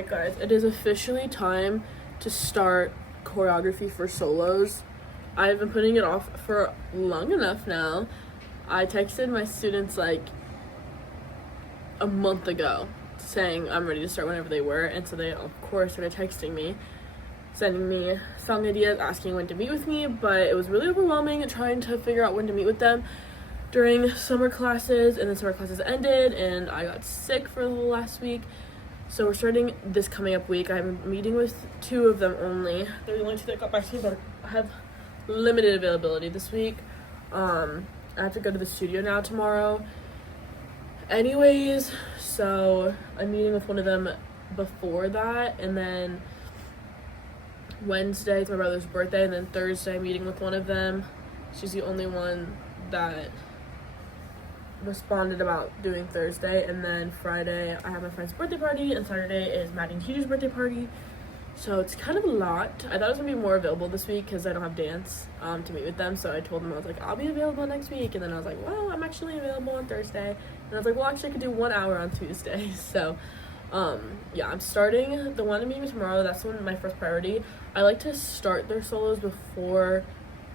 Alright guys, it is officially time to start choreography for solos. I've been putting it off for long enough now. I texted my students like a month ago saying I'm ready to start whenever they were, and so they of course started texting me, sending me song ideas, asking when to meet with me, but it was really overwhelming trying to figure out when to meet with them during summer classes, and then summer classes ended and I got sick for the last week. So we're starting this coming up week. I'm meeting with 2 of them only. They're the only 2 that got back to me, but I have limited availability this week. I have to go to the studio now tomorrow. Anyways, so I'm meeting with one of them before that, and then Wednesday is my brother's birthday, and then Thursday I'm meeting with one of them. She's the only one that responded about doing Thursday, and then Friday I have my friend's birthday party, and Saturday is Maddie and Hugh's birthday party. So it's kind of a lot. I thought it was gonna be more available this week because I don't have dance to meet with them, so I told them I was like, I'll be available next week, and then I was like, well, I'm actually available on Thursday, and I was like, well, actually I could do 1 hour on Tuesday. So yeah, I'm starting the one I'm meeting with tomorrow. That's one my first priority. I like to start their solos before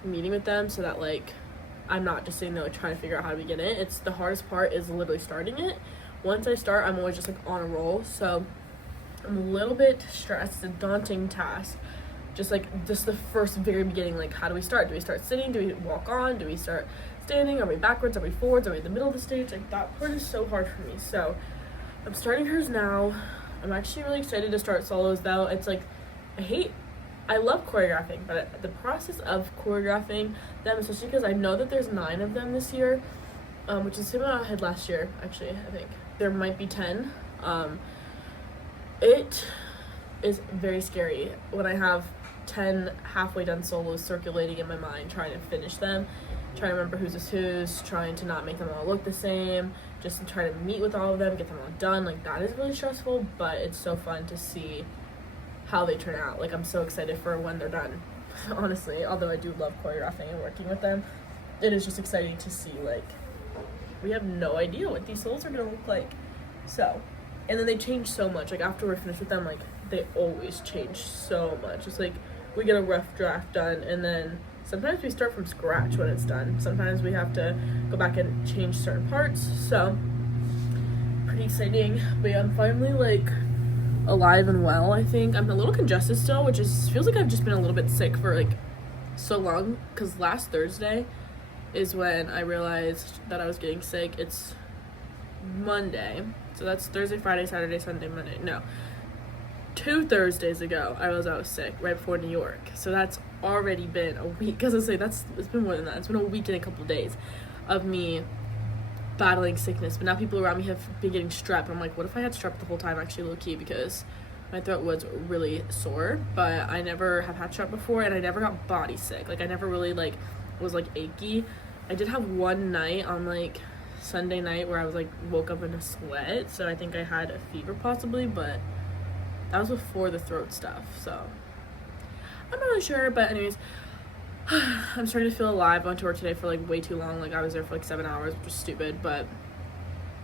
meeting with them so that like I'm not just sitting there like trying to figure out how to begin it. It's the hardest part is literally starting it. Once I start, I'm always just like on a roll. So I'm a little bit stressed. It's a daunting task. Just the first very beginning, like how do we start? Do we start sitting? Do we walk on? Do we start standing? Are we backwards? Are we forwards? Are we in the middle of the stage? Like that part is so hard for me. So I'm starting hers now. I'm actually really excited to start solos though. It's like I love choreographing, but the process of choreographing them, especially because I know that there's 9 of them this year, which is the same amount I had last year, actually, I think. There might be 10. It is very scary when I have 10 halfway done solos circulating in my mind, trying to finish them, trying to remember who's whose, trying to not make them all look the same, just trying to meet with all of them, get them all done. Like, that is really stressful, but it's so fun to see how they turn out. Like, I'm so excited for when they're done, honestly. Although I do love choreographing and working with them, it is just exciting to see, like, we have no idea what these solos are gonna look like. So, and then they change so much. Like, after we're finished with them, like, they always change so much. It's like we get a rough draft done, and then sometimes we start from scratch when it's done. Sometimes we have to go back and change certain parts. So pretty exciting. But yeah, I'm finally like alive and well. I think I'm a little congested still, which feels like I've just been a little bit sick for like so long, because last Thursday is when I realized that I was getting sick. It's Monday, so that's Thursday, Friday, Saturday, Sunday, Monday. No, 2 Thursdays ago I was sick right before New York. So that's already been a week, because it's been more than that. It's been a week and a couple of days of me battling sickness. But now people around me have been getting strep. I'm like, what if I had strep the whole time, actually, low-key, because my throat was really sore. But I never have had strep before, and I never got body sick. Like, I never really like was like achy. I did have one night on like Sunday night where I was like woke up in a sweat, so I think I had a fever possibly, but that was before the throat stuff, so I'm not really sure. But anyways, I'm starting to feel alive. I went to work today for like way too long. Like, I was there for like 7 hours, which was stupid. But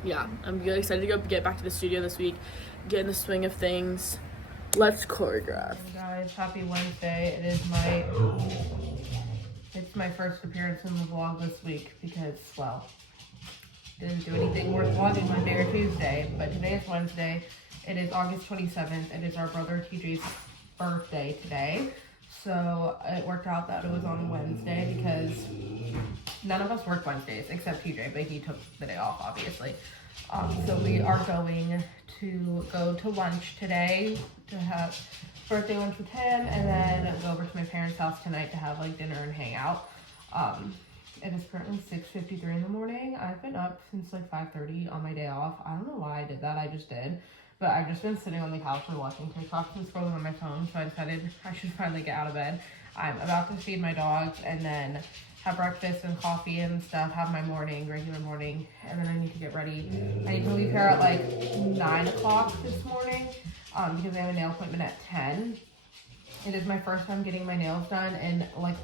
yeah, I'm really excited to get back to the studio this week, get in the swing of things. Let's choreograph. Hey guys, happy Wednesday. It's my first appearance in the vlog this week because, well, didn't do anything worth vlogging Monday or Tuesday, but today is Wednesday. It is August 27th. It is our brother TJ's birthday today. So it worked out that it was on Wednesday because none of us work Wednesdays except TJ, but he took the day off, obviously. So we are going to go to lunch today to have birthday lunch with him, and then go over to my parents' house tonight to have like dinner and hang out. It is currently 6:53 in the morning. I've been up since like 5:30 on my day off. I don't know why I did that. I just did. But I've just been sitting on the couch and watching TikToks and scrolling on my phone, so I decided I should finally get out of bed. I'm about to feed my dogs and then have breakfast and coffee and stuff, have my regular morning, and then I need to get ready. I need to leave here at like 9 o'clock this morning because I have a nail appointment at 10. It is my first time getting my nails done in like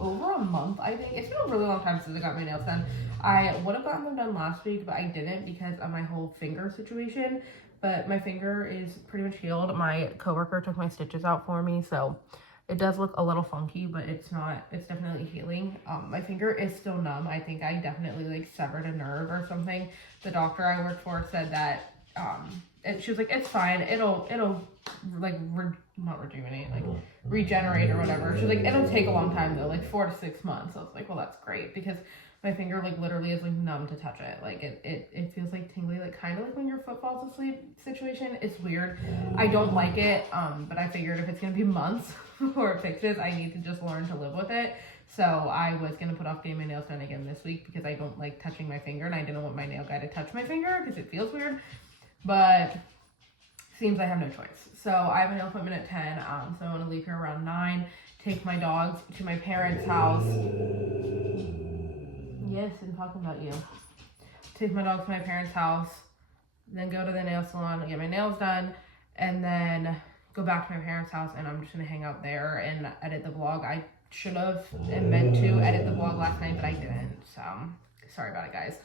over a month, I think. It's been a really long time since I got my nails done. I would have gotten them done last week, but I didn't because of my whole finger situation. but my finger is pretty much healed. My coworker took my stitches out for me, so it does look a little funky, but it's not, it's definitely healing. My finger is still numb. I think I definitely like severed a nerve or something. The doctor I worked for said that, and she was like, it's fine. It'll like, not rejuvenate, like regenerate or whatever. She's like, it'll take a long time though, like 4 to 6 months. I was like, well, that's great, because my finger like literally is like numb to touch it. Like it feels like tingly, like kind of like when your foot falls asleep situation. It's weird. I don't like it, but I figured if it's gonna be months before it fixes, I need to just learn to live with it. So I was gonna put off getting my nails done again this week because I don't like touching my finger, and I didn't want my nail guy to touch my finger because it feels weird. But seems I have no choice. So I have a nail appointment at 10. So I'm gonna leave here around 9. Take my dogs to my parents' house. Yes, I'm talking about you. Take my dogs to my parents' house, then go to the nail salon and get my nails done, and then go back to my parents' house, and I'm just gonna hang out there and edit the vlog. I should have and meant to edit the vlog last night, but I didn't. So sorry about it, guys.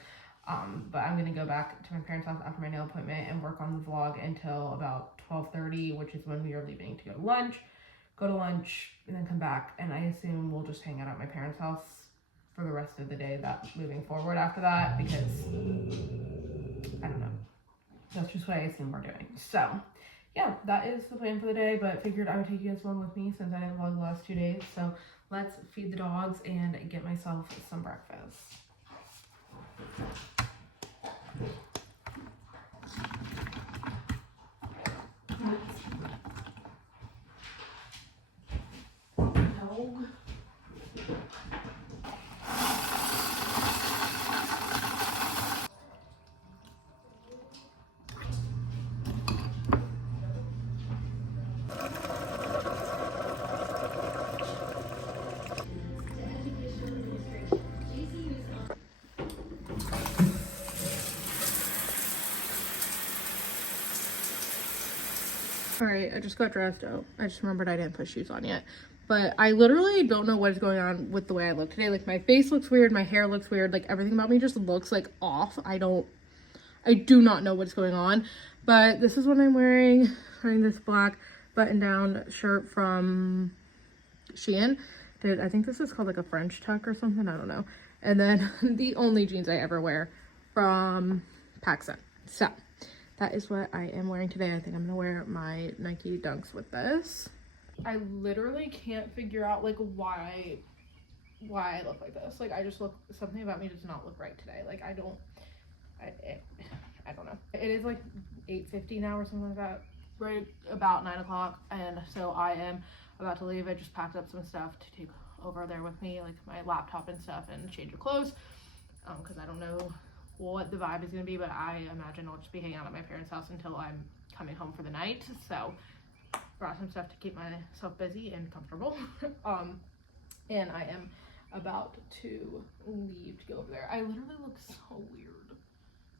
But I'm gonna go back to my parents' house after my nail appointment and work on the vlog until about 12:30, which is when we are leaving to go to lunch. Go to lunch and then come back, and I assume we'll just hang out at my parents' house for the rest of the day, that moving forward after that, because I don't know. That's just what I assume we're doing. So yeah, that is the plan for the day, but figured I would take you guys along with me since I didn't vlog the last 2 days. So let's feed the dogs and get myself some breakfast. Alright, I just got dressed out. I just remembered I didn't put shoes on yet. But I literally don't know what is going on with the way I look today. Like, my face looks weird, my hair looks weird, like everything about me just looks like off. I do not know what's going on. But this is what I'm wearing. Wearing this black button-down shirt from Shein. I think this is called like a French tuck or something, I don't know. And then the only jeans I ever wear from PacSun. So that is what I am wearing today. I think I'm gonna wear my Nike Dunks with this. I literally can't figure out like why I look like this. Like, I just look, something about me does not look right today. Like, I don't know. It is like 8:50 now or something like that, right about 9 o'clock, and so I am about to leave. I just packed up some stuff to take over there with me, like my laptop and stuff, and change of clothes, because I don't know what the vibe is gonna be, but I imagine I'll just be hanging out at my parents' house until I'm coming home for the night. So brought some stuff to keep myself busy and comfortable. And I am about to leave to go over there. I literally look so weird,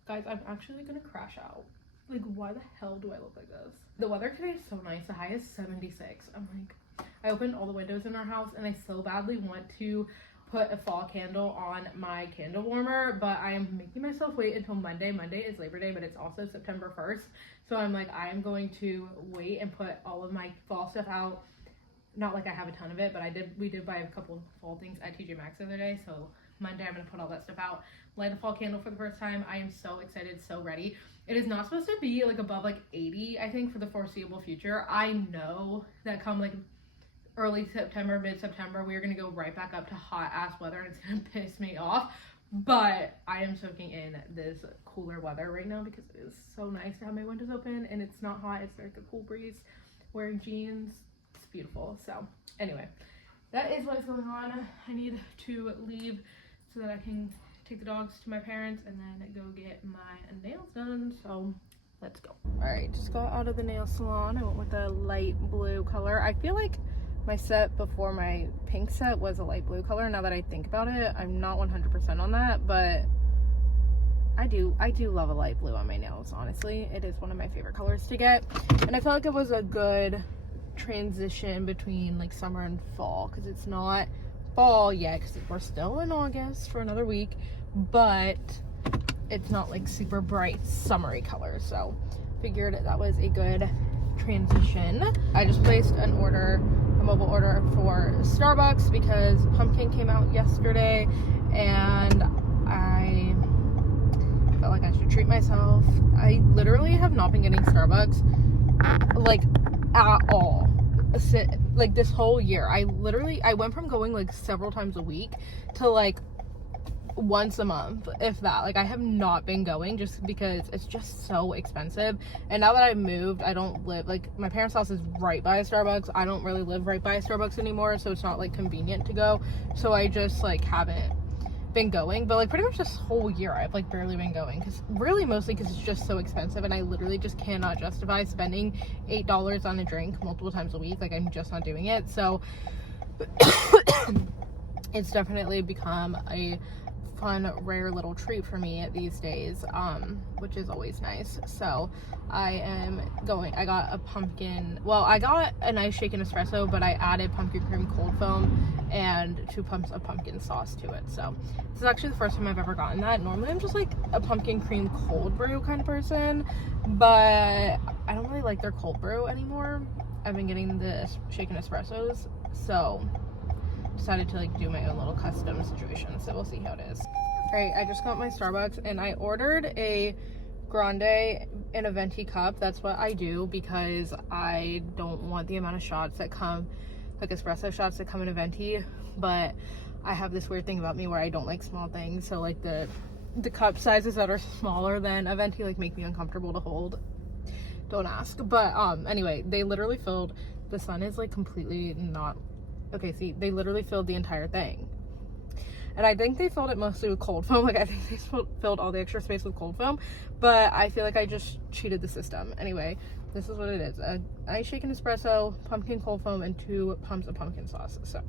guys. I'm actually gonna crash out. Like, why the hell do I look like this? The weather today is so nice. The high is 76. I'm like, I opened all the windows in our house, and I so badly want to put a fall candle on my candle warmer, but I am making myself wait until Monday. Monday is Labor Day, but it's also September 1st. So I'm like, I am going to wait and put all of my fall stuff out. Not like I have a ton of it, but we did buy a couple fall things at TJ Maxx the other day. So Monday I'm gonna put all that stuff out, light a fall candle for the first time. I am so excited, so ready. It is not supposed to be like above like 80, I think, for the foreseeable future. I know that come like early September, mid-September, we're gonna go right back up to hot ass weather, and it's gonna piss me off. But I am soaking in this cooler weather right now because it is so nice to have my windows open and it's not hot. It's like a cool breeze. Wearing jeans, it's beautiful. So anyway, that is what's going on. I need to leave so that I can take the dogs to my parents and then go get my nails done. So let's go. All right, just got out of the nail salon. I went with a light blue color. I feel like my set before my pink set was a light blue color. Now that I think about it, I'm not 100% on that, but I do love a light blue on my nails, honestly. It is one of my favorite colors to get, and I felt like it was a good transition between like summer and fall, because it's not fall yet because we're still in August for another week, but it's not like super bright summery colors. So figured that was a good transition. I just placed a mobile order for Starbucks because pumpkin came out yesterday and I felt like I should treat myself. I literally have not been getting Starbucks like at all like this whole year. I went from going like several times a week to like once a month, if that. Like I have not been going just because it's just so expensive. And now that I've moved, I don't live, like my parents' house is right by a Starbucks. I don't really live right by a Starbucks anymore, so it's not like convenient to go. So I just like haven't been going. But like pretty much this whole year I've like barely been going, because really mostly because it's just so expensive and I literally just cannot justify spending $8 on a drink multiple times a week. Like I'm just not doing it. So it's definitely become a fun, rare little treat for me these days, which is always nice. So I got a nice shaken espresso, but I added pumpkin cream cold foam and 2 pumps of pumpkin sauce to it. So this is actually the first time I've ever gotten that. Normally I'm just like a pumpkin cream cold brew kind of person, but I don't really like their cold brew anymore. I've been getting the shaken espressos, so decided to like do my own little custom situation, so we'll see how it is. Alright, I just got my Starbucks and I ordered a grande in a venti cup. That's what I do because I don't want the amount of shots that come, like espresso shots that come in a venti, but I have this weird thing about me where I don't like small things, so like the cup sizes that are smaller than a venti like make me uncomfortable to hold. Don't ask. But anyway, they literally filled, the sun is like completely not okay, see, they literally filled the entire thing. And I think they filled it mostly with cold foam. Like, I think they filled all the extra space with cold foam. But I feel like I just cheated the system. Anyway, this is what it is. A nice shaken espresso, pumpkin cold foam, and 2 pumps of pumpkin sauce. So,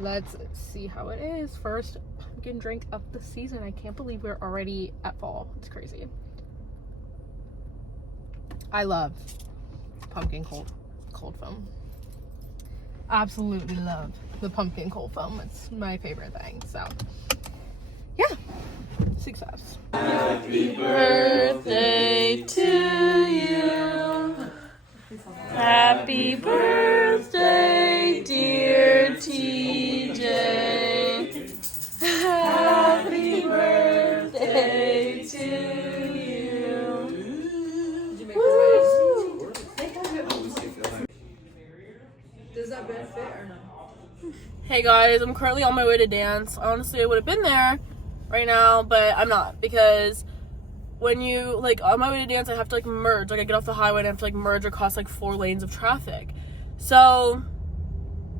let's see how it is. First pumpkin drink of the season. I can't believe we're already at fall. It's crazy. I love pumpkin cold foam. Absolutely love the pumpkin cold foam. It's my favorite thing. So yeah, success. Happy birthday to you. Happy birthday, dear TJ. Happy birthday to you. Did you make Woo! Does that bed fit or no? Hey guys, I'm currently on my way to dance. Honestly, I would have been there right now, but I'm not, because when you, like, on my way to dance, I have to, like, merge. Like, I get off the highway and I have to, like, merge across, like, 4 lanes of traffic. So,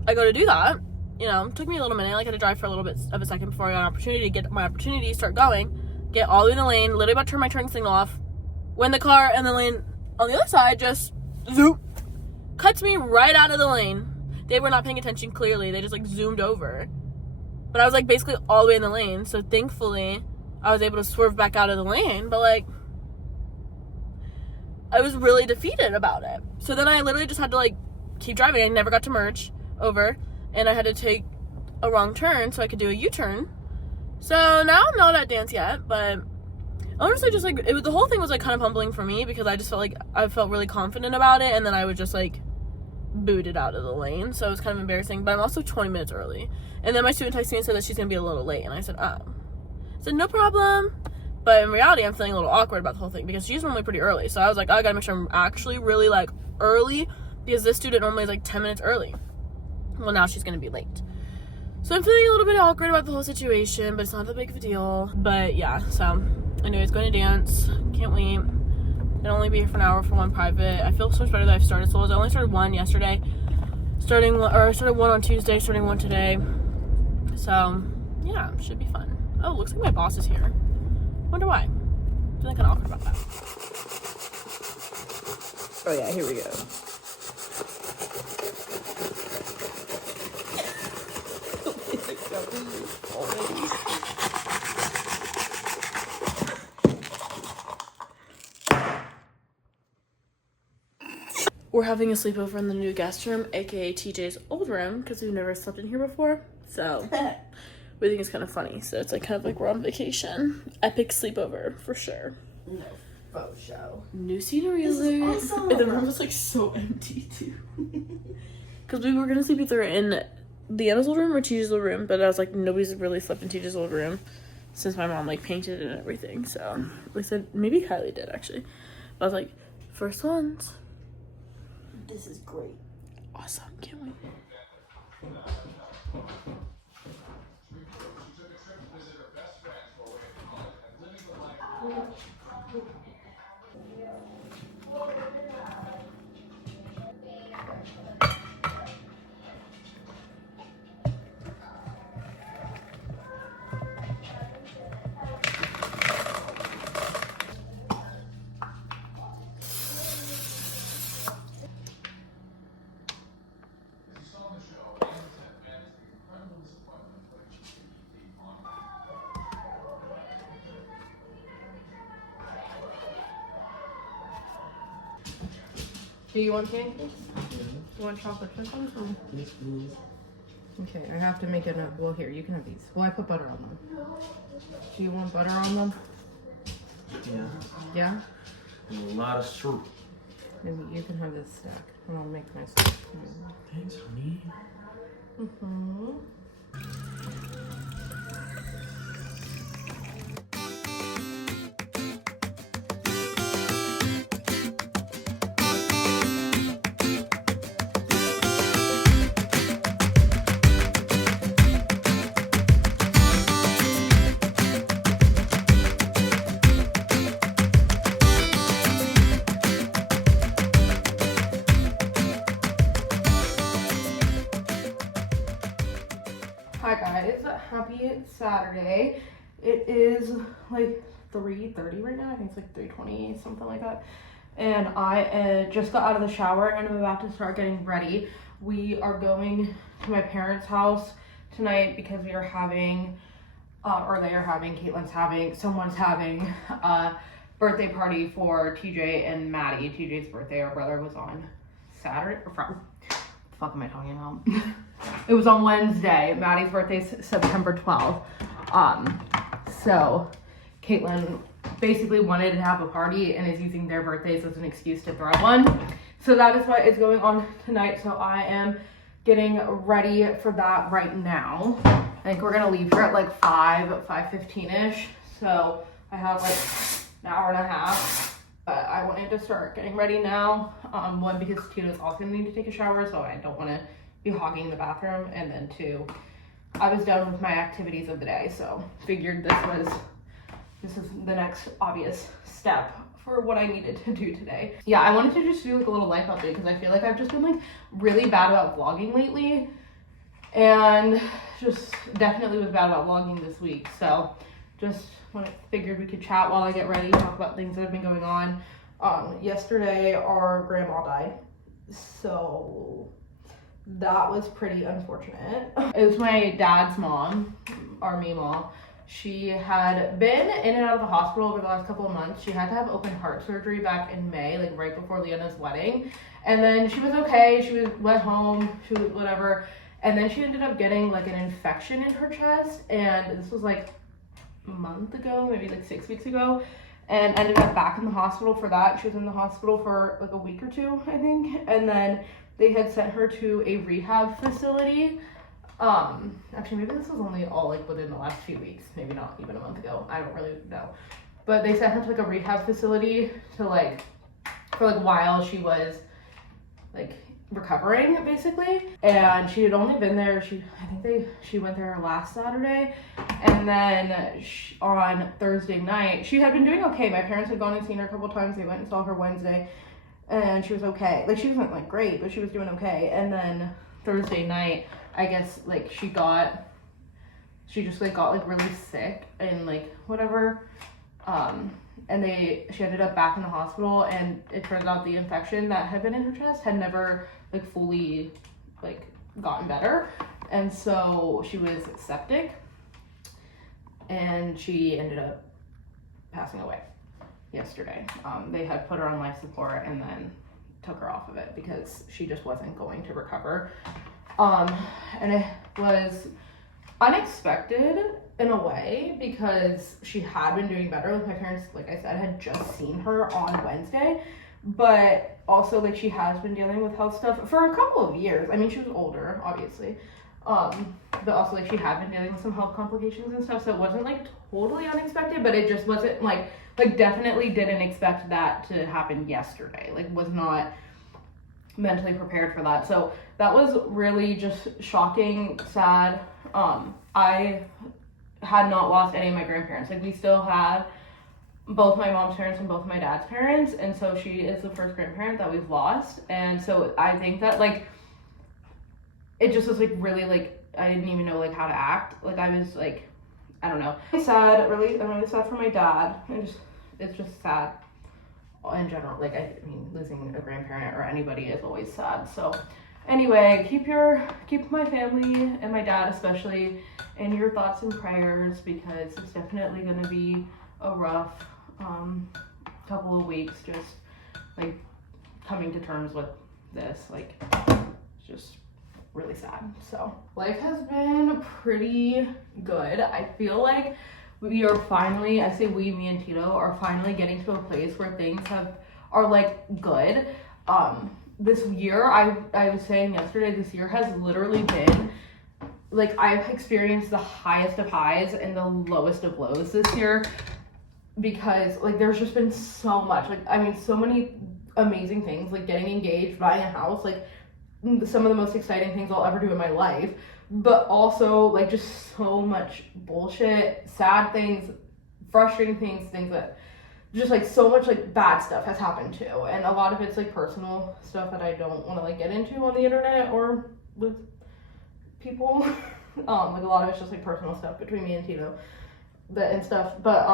I go to do that. You know, it took me a little minute. Like, I had to drive for a little bit of a second before I got an opportunity to get my opportunity, start going, get all the way in the lane, literally about to turn my turn signal off, when the car in the lane on the other side just, zoop, cuts me right out of the lane. They were not paying attention, clearly. They just, like, zoomed over. But I was, like, basically all the way in the lane, so thankfully I was able to swerve back out of the lane, but, like, I was really defeated about it. So then I literally just had to, like, keep driving. I never got to merge over, and I had to take a wrong turn so I could do a U-turn. So now I'm not at dance yet, but honestly, just, like, the whole thing was, like, kind of humbling for me, because I just felt like I felt really confident about it, and then I would just, like, booted out of the lane, so it was kind of embarrassing. But I'm also 20 minutes early, and then my student texted me and said that she's gonna be a little late, and I said, oh. I said, no problem. But in reality, I'm feeling a little awkward about the whole thing, because she's normally pretty early, so I was like, oh, I gotta make sure I'm actually really, like, early, because this student normally is like 10 minutes early. Well, now she's gonna be late, so I'm feeling a little bit awkward about the whole situation, but it's not that big of a deal. But yeah, so anyways, going to dance, can't wait. I'll only be here for an hour for one private. I feel so much better that I've started solos. I only started one yesterday. I started one on Tuesday, starting one today. So, yeah, should be fun. Oh, looks like my boss is here. Wonder why. I'm feeling kind of awkward about that. Oh yeah, here we go. We're having a sleepover in the new guest room, aka TJ's old room, because we've never slept in here before. So we think it's kind of funny. So it's like kind of like we're on vacation. Epic sleepover for sure. No. faux show. New scenery alert. Awesome. And the room was like so empty too. Because we were gonna sleep either in Deanna's old room or TJ's old room, but I was like, nobody's really slept in TJ's old room since my mom like painted it and everything. So we said maybe Kylie did actually. But I was like, first ones. This is great. Awesome. Can't wait. Do you want pancakes? You want chocolate chip ones? Yes, please. Okay, I have to make enough. Well, here, you can have these. Well, I put butter on them. Do you want butter on them? Yeah. Yeah? And a lot of syrup. Maybe you can have this stack. And I'll make my stack. Thanks, honey. Mm-hmm. Hi guys, happy Saturday. It is like 3:30 right now. I think it's like 3:20, something like that. And I just got out of the shower and I'm about to start getting ready. We are going to my parents' house tonight because we are having, or they are having, someone's having a birthday party for TJ and Maddie. TJ's birthday, our brother, was on Saturday, or Friday. What the fuck am I talking about? It was on Wednesday. Maddie's birthday's September 12th. So Katelyn basically wanted to have a party and is using their birthdays as an excuse to throw one. So that is what is going on tonight. So I am getting ready for that right now. I think we're gonna leave here at like 5:15-ish. So I have like an hour and a half. But I wanted to start getting ready now. One, because Tito's also gonna need to take a shower, so I don't wanna be hogging the bathroom. And then two, I was done with my activities of the day, so figured this is the next obvious step for what I needed to do today. Yeah, I wanted to just do like a little life update because I feel like I've just been like really bad about vlogging lately, and just definitely was bad about vlogging this week. So just figured we could chat while I get ready, talk about things that have been going on. Yesterday our grandma died, so that was pretty unfortunate. It was my dad's mom, our Meemaw. She had been in and out of the hospital over the last couple of months. She had to have open heart surgery back in May, like right before Leanna's wedding. And then she was okay. She went home, she was whatever. And then she ended up getting like an infection in her chest. And this was like a month ago, maybe like 6 weeks ago. And ended up back in the hospital for that. She was in the hospital for like a week or two, I think. And then they had sent her to a rehab facility. Actually, maybe this was only all like within the last few weeks, maybe not even a month ago. I don't really know. But they sent her to like a rehab facility to like, for like while she was like recovering basically. And she had only been there, she went there last Saturday. And then on Thursday night, she had been doing okay. My parents had gone and seen her a couple times. They went and saw her Wednesday. And she was okay. Like, she wasn't like great, but she was doing okay. And then Thursday night, I guess like she just like got like really sick and like whatever. And she ended up back in the hospital, and it turned out the infection that had been in her chest had never like fully like gotten better. And so she was septic, and she ended up passing away yesterday. They had put her on life support and then took her off of it because she just wasn't going to recover. And it was unexpected in a way because she had been doing better. Like my parents, like I said, had just seen her on Wednesday, but also like she has been dealing with health stuff for a couple of years. I mean, she was older, obviously, but also like she had been dealing with some health complications and stuff, so it wasn't like totally unexpected, but it just wasn't like definitely didn't expect that to happen yesterday. Like was not mentally prepared for that. So that was really just shocking, sad. I had not lost any of my grandparents. Like we still have both my mom's parents and both my dad's parents, and so she is the first grandparent that we've lost. And so I think that like it just was like really like I didn't even know like how to act. Like I was like, I don't know, I'm really sad for my dad, and it's just sad in general. Like I mean losing a grandparent or anybody is always sad. So anyway, keep my family and my dad especially in your thoughts and prayers, because it's definitely going to be a rough couple of weeks just like coming to terms with this. Like it's just really sad. So life has been pretty good. I feel like we are finally, I say we, me and Tito are finally getting to a place where things are like good. This year, I was saying yesterday, this year has literally been like I've experienced the highest of highs and the lowest of lows this year, because like there's just been so much, like I mean so many amazing things, like getting engaged, buying a house, like some of the most exciting things I'll ever do in my life, but also like just so much bullshit, sad things, frustrating things that just like so much like bad stuff has happened too, and a lot of it's like personal stuff that I don't want to like get into on the internet or with people. Like a lot of it's just like personal stuff between me and Tito and stuff, but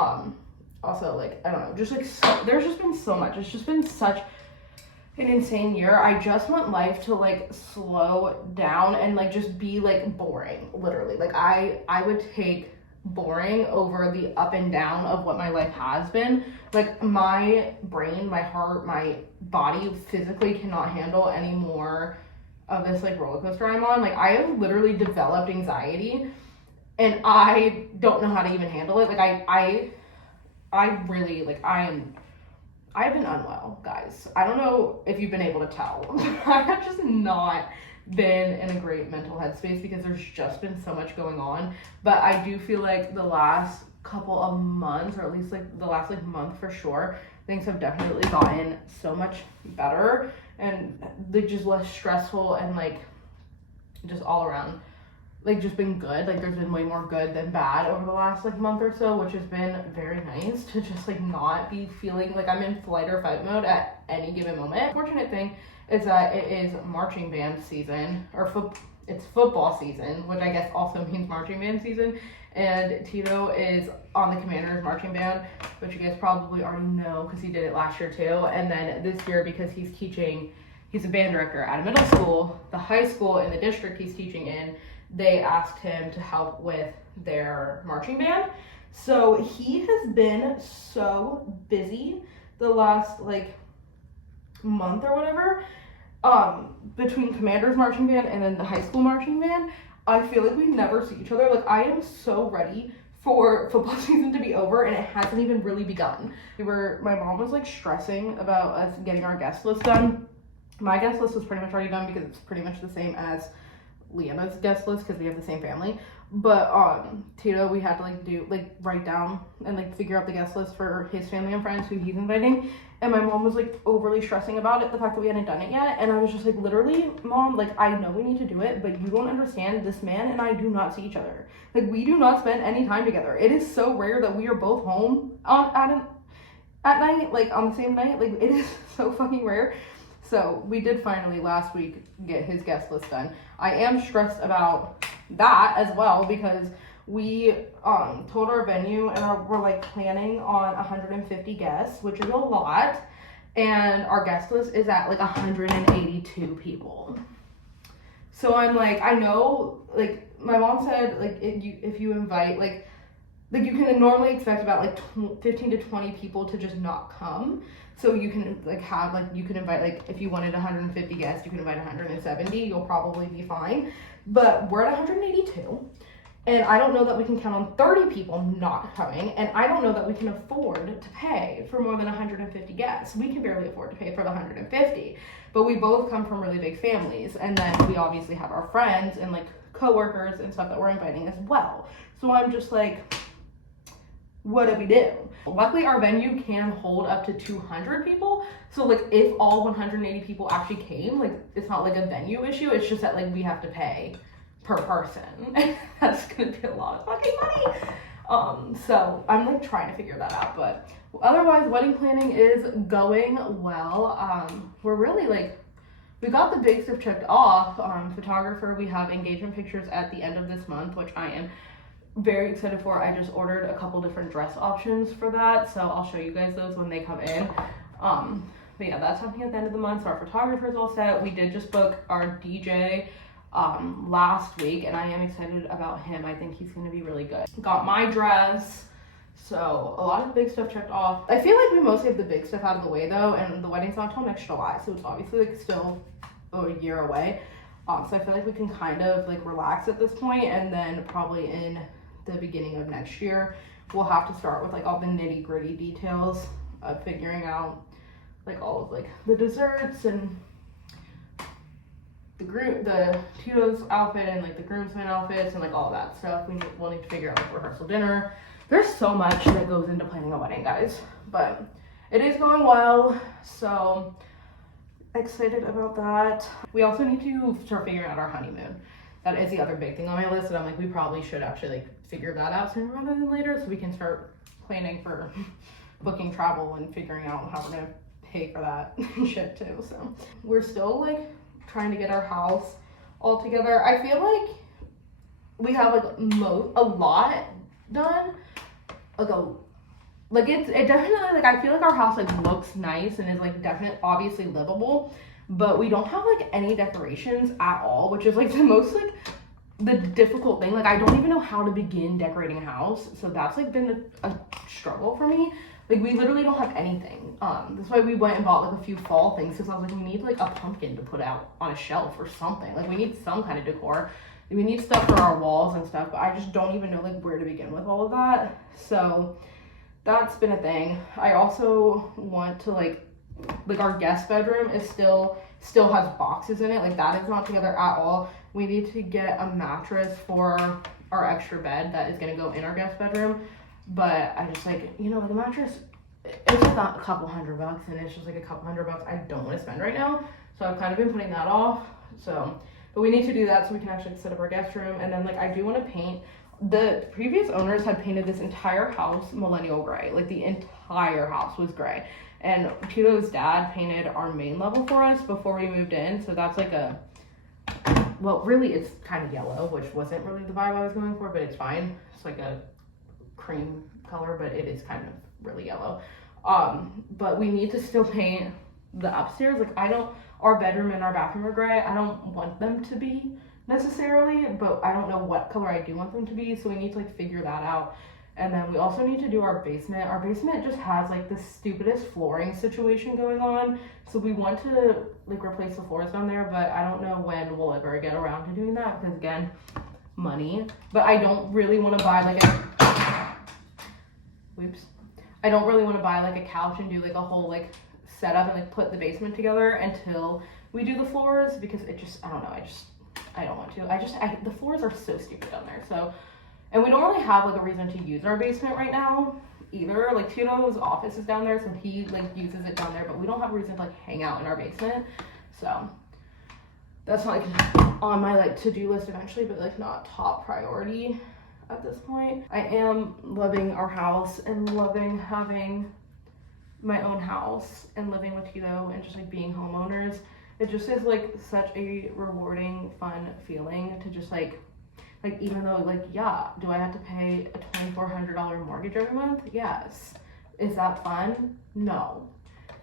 also like I don't know, just like there's just been so much. It's just been such an insane year. I just want life to like slow down and like just be like boring, literally. Like I would take boring over the up and down of what my life has been. Like my brain, my heart, my body physically cannot handle any more of this like roller coaster I'm on. Like I have literally developed anxiety and I don't know how to even handle it. Like I really like I've been unwell, guys. I don't know if you've been able to tell. I have just not been in a great mental headspace because there's just been so much going on. But I do feel like the last couple of months, or at least like the last like month for sure, things have definitely gotten so much better and they're just less stressful and like just all around like just been good. Like there's been way more good than bad over the last like month or so, which has been very nice to just like not be feeling like I'm in flight or fight mode at any given moment. Fortunate thing is that it is marching band season, or it's football season, which I guess also means marching band season, and Tito is on the Commanders marching band, which you guys probably already know because he did it last year too. And then this year, because he's a band director at a middle school, the high school in the district he's teaching in, they asked him to help with their marching band. So he has been so busy the last like month or whatever, between Commanders marching band and then the high school marching band. I feel like we never see each other. Like I am so ready for football season to be over and it hasn't even really begun. My mom was like stressing about us getting our guest list done. My guest list was pretty much already done because it's pretty much the same as Leanna's guest list because we have the same family. But Tito, we had to like write down and like figure out the guest list for his family and friends who he's inviting. And my mom was like overly stressing about it, the fact that we hadn't done it yet. And I was just like, literally, Mom, like I know we need to do it, but you don't understand, this man and I do not see each other. Like we do not spend any time together. It is so rare that we are both home at night, like on the same night. Like it is so fucking rare. So we did finally last week get his guest list done. I am stressed about that as well because we told our venue and we're like planning on 150 guests, which is a lot, and our guest list is at like 182 people. So I'm like, I know, like my mom said, like if you invite like you can normally expect about like 15 to 20 people to just not come. So you can you can invite, like if you wanted 150 guests, you can invite 170, you'll probably be fine. But we're at 182. And I don't know that we can count on 30 people not coming, and I don't know that we can afford to pay for more than 150 guests. We can barely afford to pay for the 150, but we both come from really big families, and then we obviously have our friends and like coworkers and stuff that we're inviting as well. So I'm just like, what do we do? Luckily, our venue can hold up to 200 people. So like if all 180 people actually came, like it's not like a venue issue. It's just that like we have to pay per person. That's gonna be a lot of fucking money. So I'm like trying to figure that out. But otherwise, wedding planning is going well. We're really like, we got the big stuff checked off. Photographer, we have engagement pictures at the end of this month, which I am very excited for. I just ordered a couple different dress options for that, so I'll show you guys those when they come in. But yeah, that's happening at the end of the month. So our photographer's all set. We did just book our DJ last week, and I am excited about him. I think he's gonna be really good. Got my dress, so a lot of the big stuff checked off. I feel like we mostly have the big stuff out of the way though, and the wedding's not until next July, so it's obviously like still a year away. So I feel like we can kind of like relax at this point, and then probably in the beginning of next year we'll have to start with like all the nitty-gritty details of figuring out like all of like the desserts and the Tito's outfit and like the groomsmen outfits and like all that stuff. We'll need to figure out like rehearsal dinner. There's so much that goes into planning a wedding, guys, but it is going well, so excited about that. We also need to start figuring out our honeymoon. That is the other big thing on my list, and I'm like, we probably should actually like figure that out sooner rather than later, so we can start planning for booking travel and figuring out how we're gonna pay for that shit too. So we're still like trying to get our house all together. I feel like we have like a lot done. Like it definitely, like I feel like our house like looks nice and is like definitely obviously livable, but we don't have like any decorations at all, which is like the most like the difficult thing. Like I don't even know how to begin decorating a house, so that's like been a struggle for me. Like we literally don't have anything. That's why we went and bought like a few fall things, because I was like, we need like a pumpkin to put out on a shelf or something. Like we need some kind of decor. We need stuff for our walls and stuff, but I just don't even know like where to begin with all of that. So that's been a thing. I also want to like our guest bedroom is still has boxes in it. Like that is not together at all. We need to get a mattress for our extra bed that is gonna go in our guest bedroom. But I just like, you know, like a mattress, it's not a couple $100 and it's just like a couple $100 I don't want to spend right now. So I've kind of been putting that off. So, but we need to do that so we can actually set up our guest room. And then like I do want to paint. The previous owners had painted this entire house millennial gray. Like the entire house was gray. And Tito's dad painted our main level for us before we moved in. So that's like well, really it's kind of yellow, which wasn't really the vibe I was going for, but it's fine. It's like a cream color, but it is kind of really yellow. But we need to still paint the upstairs. Like our bedroom and our bathroom are gray. I don't want them to be necessarily, but I don't know what color I do want them to be, so we need to like figure that out. And then we also need to do our basement. Our basement just has like the stupidest flooring situation going on, so we want to like replace the floors down there, but I don't know when we'll ever get around to doing that, because again, money. But I don't really want to buy like I don't really want to buy like a couch and do like a whole like setup and like put the basement together until we do the floors, because it just, I don't know, I don't want to. The floors are so stupid down there. So, and we don't really have like a reason to use our basement right now either. Like Tito's office is down there, so he like uses it down there, but we don't have a reason to like hang out in our basement. So that's not like on my like to-do list eventually, but like not top priority at this point. I am loving our house and loving having my own house and living with Tito and just like being homeowners. It just is like such a rewarding, fun feeling to just like even though like, yeah, do I have to pay a $2,400 mortgage every month? Yes. Is that fun? No.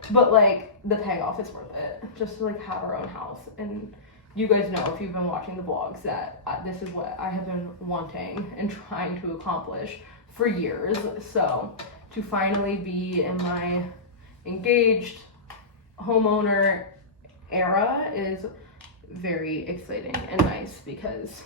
But like the payoff is worth it, just to like have our own house. And you guys know, if you've been watching the vlogs, that this is what I have been wanting and trying to accomplish for years. So to finally be in my engaged homeowner era is very exciting and nice, because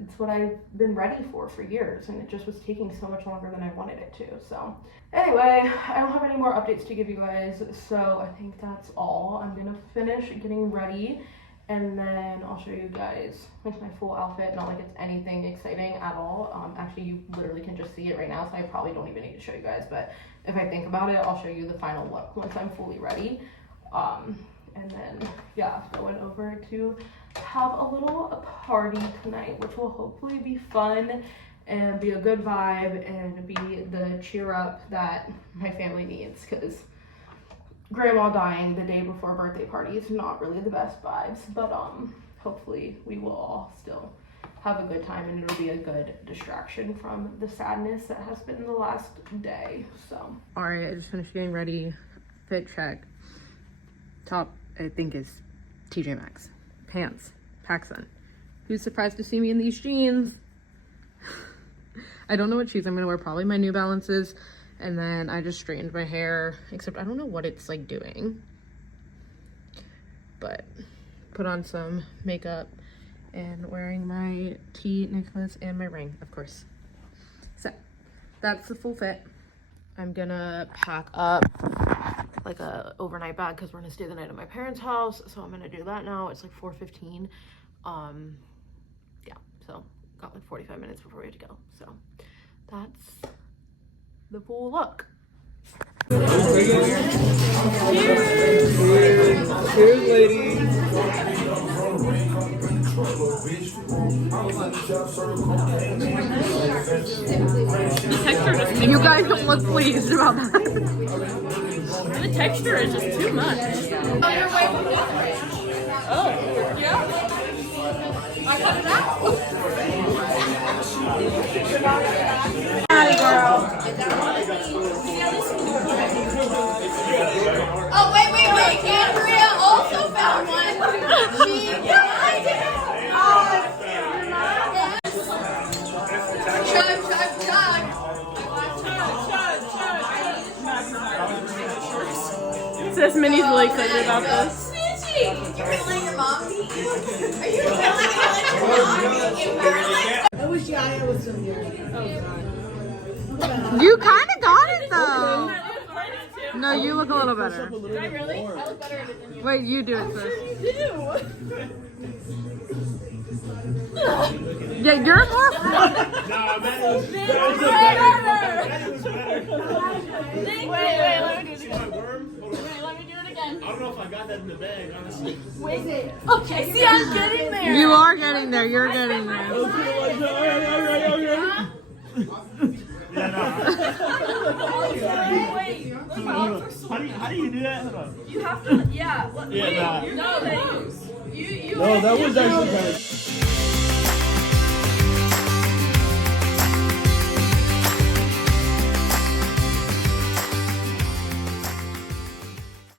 it's what I've been ready for years, and it just was taking so much longer than I wanted it to. So anyway, I don't have any more updates to give you guys, so I think that's all. I'm gonna finish getting ready, and then I'll show you guys like my full outfit. Not like it's anything exciting at all. Actually, you literally can just see it right now, so I probably don't even need to show you guys, but if I think about it, I'll show you the final look once I'm fully ready. And then, yeah, going over to have a little party tonight, which will hopefully be fun and be a good vibe and be the cheer up that my family needs, because grandma dying the day before a birthday party is not really the best vibes, but hopefully we will all still have a good time, and it'll be a good distraction from the sadness that has been the last day. So all right, I just finished getting ready. Fit check. Top, I think, is TJ Maxx. Pants, PacSun. Who's surprised to see me in these jeans? I don't know what shoes I'm gonna wear. Probably my New Balances. And then I just straightened my hair, except I don't know what it's like doing. But put on some makeup and wearing my key necklace and my ring, of course. So that's the full fit. I'm gonna pack up like a overnight bag because we're gonna stay the night at my parents' house. So I'm gonna do that now. It's like 4:15. Yeah, so got like 45 minutes before we have to go. So that's the full look. Cheers, ladies. You guys don't look pleased about that. The texture is just too much. Oh, yeah. Hi, girl. Oh, wait. Andrea also found one. She died. Chug. Sis Minnie's really excited about this. You're gonna let your mom beat you? Are you gonna let your mom beat you, Marilyn? I wish Yaya was still here. You kind of got it though. No, you look a little better. Did I really? I look better in it than you. Wait, you do it, sis. You do. Yeah, you're more fun. Wait, let me do it again. Wait, let me do it again. I don't know if I got that in the bag, honestly. Wait. Okay, see, I'm getting there. You are getting there. You're getting there. Yeah, no. Wait. How do you do that? Hold on. You have to, yeah. Yeah, No, they use. You No, that was actually kind of...